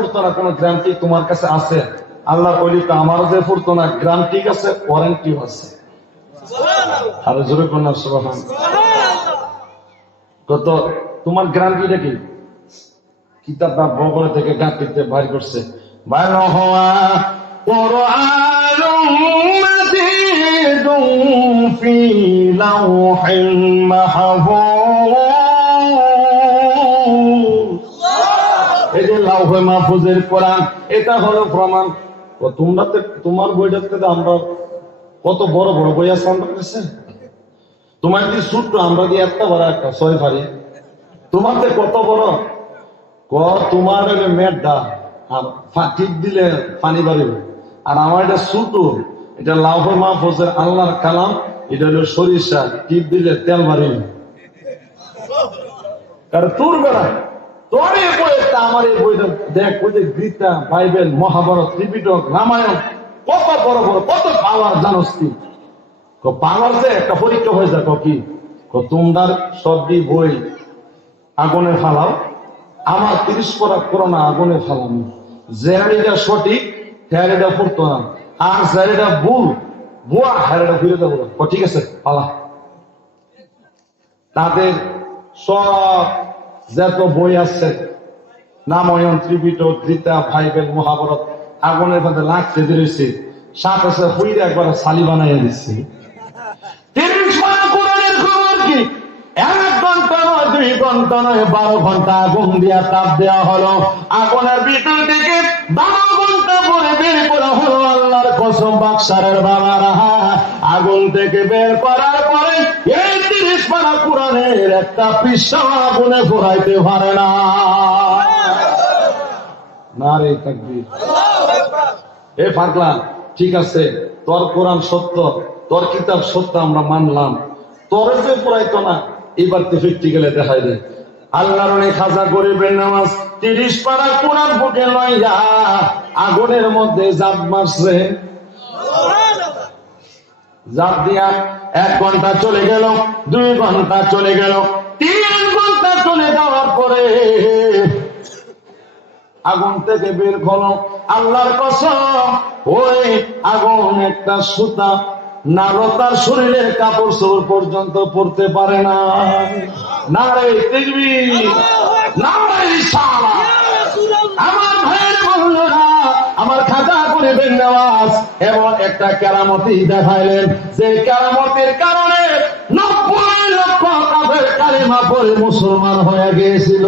ফুটতো না কোন গ্যারান্টি তোমার কাছে আছে? আল্লাহ বলি তো আমার যে ফুটতো না গ্যারান্টি আছে, ওয়ারেন্টিও আছে। আর জোরে কন্যা সুবহানাল্লাহ। কত তোমার গ্যারান্টিটা কি? কিতাব বা বগল থেকে গাঁতিতে বাইর করছে, বাইর হওয়া কুরআনুম মাজিদুন ফি লাওহিল মাহফুজ। এই যে লাউহে মাহফুজের কোরআন, এটা হলো প্রমাণ। তোমরা তোমার বইটাতে আমরা কত বড় বড় বই আছে আমাদের কাছে। তোমার কি ছোট্ট, আমরা দিয়ে এত বড় একটা 6 পারি। তোমাদের কত বড় তোমার মেটটা আর টিপ দিলে পানি বাড়িবে, আর আমার এটা ছোট, এটা লাউহে মাহফুজের আল্লাহর কালাম, এটা হলো সরিষা, টিপ দিলে তেল বাড়িবে। কারণ তোর বেড়া তোর এই বইটা আমার এই বইটা দেখ, ওই যে গীতা, বাইবেল, মহাভারত, ত্রিপিটক, রামায়ণ, কত বড় বড়, কত পাওয়ার জানোস তুই? পাওয়ার যে একটা পরীক্ষা হয়ে যাক কি তোমরা সবই বই আগুনে ফালাও, আমার 30 পড়া করোনা আগুনে ফালানো। জেরারিটা সঠিক হ্যারেটা পড়তো না, আর জেরারিটা ভুল ভুয়া হ্যারেটা ফিরে দেবো। ঠিক আছে ফালা। তাদের সব যত বই আছে, রামায়ণ, ত্রিপিটক, গীতা, বাইবেল, মহাভারত, আগুনের মধ্যে লাগতে দিয়েছে, সাথে সাথে হুইরে একবার সালি বানাইয়া দিচ্ছে। 30 পারা কোরআনের খবর কি 1 ঘন্টা নয়, 2 ঘন্টা নয়, 12 ঘন্টা আগুন দিয়া তাপ দেওয়া হলো। আগুনের ভিতর থেকে 12 ঘন্টা পরে বের করা হলো। আল্লাহর কসম, বাক্সারের বাবারা, আগুন থেকে বের করার পরে এই 30 পারা কোরআনের একটা পৃষ্ঠা আগুনে ঘোরাইতে পারে না। নারে তাকবীর। এ পাগলা, ঠিক আছে তোর কোরআন সত্য, তোর কিতাব সত্য, আমরা মানলাম। তোর যে পড়াইতো না, এবার প্র্যাকটিক্যালে দেখাই দে। আল্লাহর অনেক খাজা গরিবের নামাজ 30 পারা কোরআন বুকে লইয়া আগুনের মধ্যে জাপ মারছে। জাপ দিয়া 1 ঘন্টা চলে গেল, 2 ঘন্টা চলে গেল, 3 ঘন্টা চলে যাওয়ার পরে আগুন থেকে বের হলো। আল্লাহর কসম, ওই আগুন একটা সুতা নারো তার শরীরের কাপড় চোপড় পর্যন্ত পড়তে পারে না। নারে তাকবীর, নারে রিসালাত। আমার ভাইয়ের বন্ধুরা, আমার খাজা গরিবের নওয়াজ এমন একটা কেরামতি দেখাইলেন, যে কেরামতের কারণে 90 লক্ষ কাফের কালেমা পড়ে মুসলমান হয়ে গিয়েছিল।